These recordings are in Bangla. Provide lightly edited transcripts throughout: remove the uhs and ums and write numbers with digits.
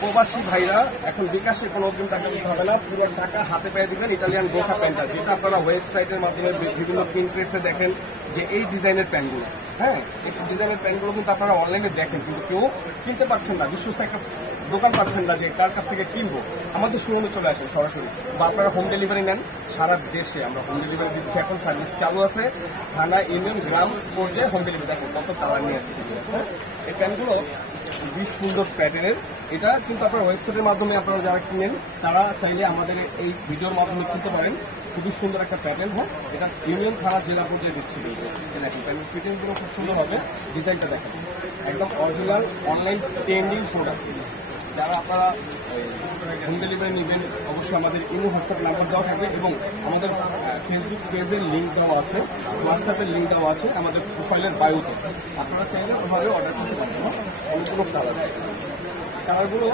প্রবাসী ভাইরা এখন বিকাশে কোনো অগ্রিম টাকা দিতে হবে না, পুরো টাকা হাতে পেয়ে দিবেন ইটালিয়ান গোর্খা প্যান্টটা, যেটা আপনারা ওয়েবসাইটের মাধ্যমে বিভিন্ন প্রিন্টারেস্টে দেখেন যে এই ডিজাইনের প্যান্টগুলো। হ্যাঁ, এই ডিজাইনের প্যান্টগুলো কিন্তু আপনারা অনলাইনে দেখেন, কিন্তু কেউ কিনতে পারছেন না, বিশ্বস্ত একটা দোকান পাচ্ছেন না যে কার কাছ থেকে কিনবো। আমাদের শোরুমে চলে আসেন সরাসরি, বা আপনারা হোম ডেলিভারি নেন। সারা দেশে আমরা হোম ডেলিভারি দিচ্ছি, এখন সার্ভিস চালু আছে। থানা, ইউনিয়ন, গ্রাম পর্যায়ে হোম ডেলিভারি। দেখো কত কালার নিয়ে আসছে। এই প্যান্টগুলো খুবই সুন্দর প্যাটার্নের। এটা কিন্তু আপনার ওয়েবসাইটের মাধ্যমে আপনারা যারা কিনেন তারা চাইলে আমাদের এই ভিডিওর মাধ্যমে কিনতে পারেন। খুবই সুন্দর একটা প্যাটার্ন। হ্যাঁ, এটা ইউনিয়ন থানা জেলা পর্যায়ে দিচ্ছি। দেখেন প্যান্টের ফিটিংসগুলো খুব সুন্দর হবে, ডিজাইনটা দেখেন একদম অরিজিনাল অনলাইন ট্রেন্ডিং প্রোডাক্ট। যারা আপনারা হোম ডেলিভারি নেবেন অবশ্যই আমাদের ইমো হোয়াটসঅ্যাপ নাম্বার দেওয়া থাকবে, এবং আমাদের ফেসবুক পেজের লিঙ্ক দেওয়া আছে, হোয়াটসঅ্যাপের লিঙ্ক দেওয়া আছে আমাদের প্রোফাইলের বায়োতে। আপনারা চাইলে ওভাবে অর্ডার করতে পারবেন। অনেকগুলো কালারগুলো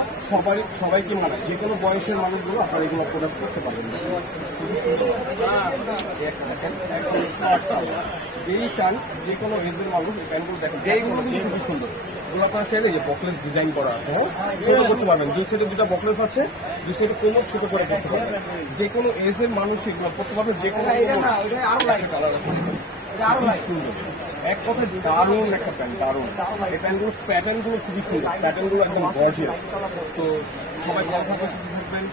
সবাইকে মানায়, যে কোনো বয়সের মানুষগুলো আপনারা এগুলো প্রোডাক্ট করতে পারবেন। যেই চান যে কোনো রেঞ্জের মানুষ এই প্যান্টগুলো দেখেন, যেইগুলো খুবই সুন্দর। এগুলো আপনারা চাইলে যে বকলেস ডিজাইন করা আছে, হ্যাঁ ছোট করতে পারবেন। দুই সাইডে দুটা বকলেস আছে, দুই সাইডে কোনো ছোট করে করতে পারবেন। যে কোনো এজের মানুষ এগুলো করতে পারবেন। যে কোনো কালার আছে, সুন্দর। এক কথায় দারুণ একটা প্যান্ট, দারুণ। এই প্যান্টগুলো প্যাটার্নগুলো খুবই সুন্দর, প্যাটার্নগুলো একদম গর্জিয়াস। তো সবাই ভালো থাকবেন, সুস্থ থাকবেন।